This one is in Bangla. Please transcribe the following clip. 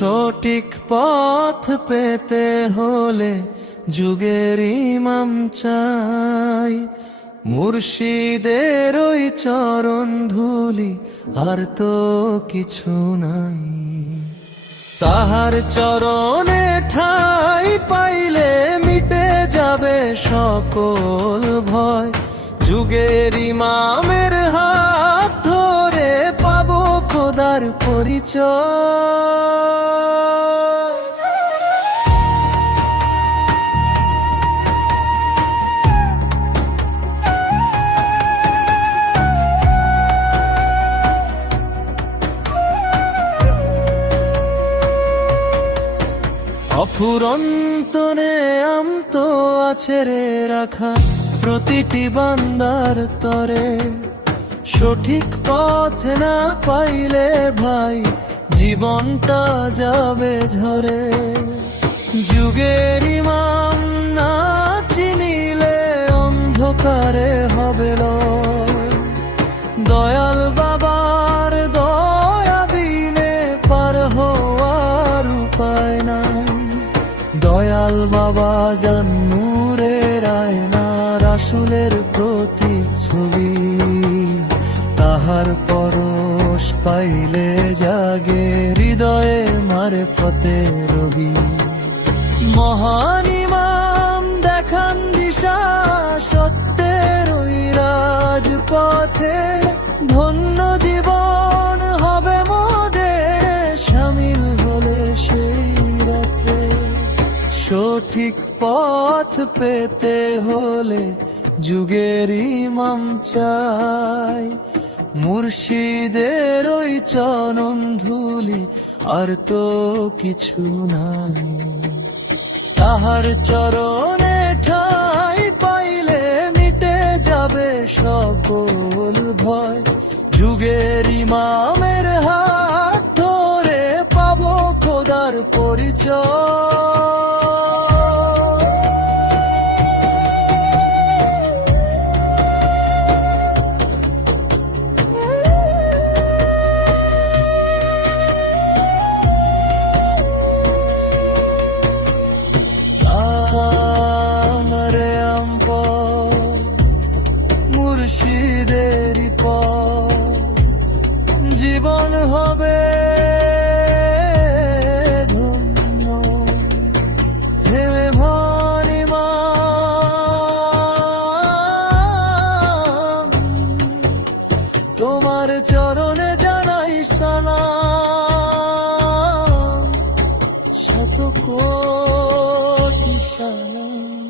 সঠিক পথ পেতে হলে যুগের ইমাম চাই, মুর্শিদের ওই চরণ ধুলি আর তো কিছু নাই। তাহার চরণে ঠাই পাইলে মিটে যাবে সকল ভয়, যুগের ইমামের হাত ধরে পাবো খোদার পরিচয়। অফুরন্ত নেয়াম তো আছে রে রাখা প্রতিটি বান্দার তরে, সঠিক পথ না পাইলে ভাই জীবনটা যাবে ঝরে। যুগের ইমাম না চিনিলে অন্ধকারে হবে লয়, দয়াল বাবার দয়া বিনে পার হওয়ার উপায় নাই। দয়াল বাবা জান নূরের আয়না, রাসূলের প্রতিচ্ছবি, তাহার পরশ পাইলে জাগে হৃদয়ে মারেফতের রবি। মহান ইমাম দেখান দিশা সত্যের ওই রাজপথে, ধন্য জীবন হবে মোদের শামিল হলে সেই রথে। সঠিক পথ পেতে হলে যুগের ইমাম চাই, মুর্শিদের ওই চরণ ধুলি আর তো কিছু নাই। তাহার চরণে ঠাই পাইলে মিটে যাবে সকল ভয়, যুগের ইমামের হাত ধরে পাবো খোদার পরিচয়। মুর্শিদেরই পথ জীবন হবে ধন্য, হেমে ভানিমাম তোমার চরণে জানাই সালাম, শত কোটি সালাম।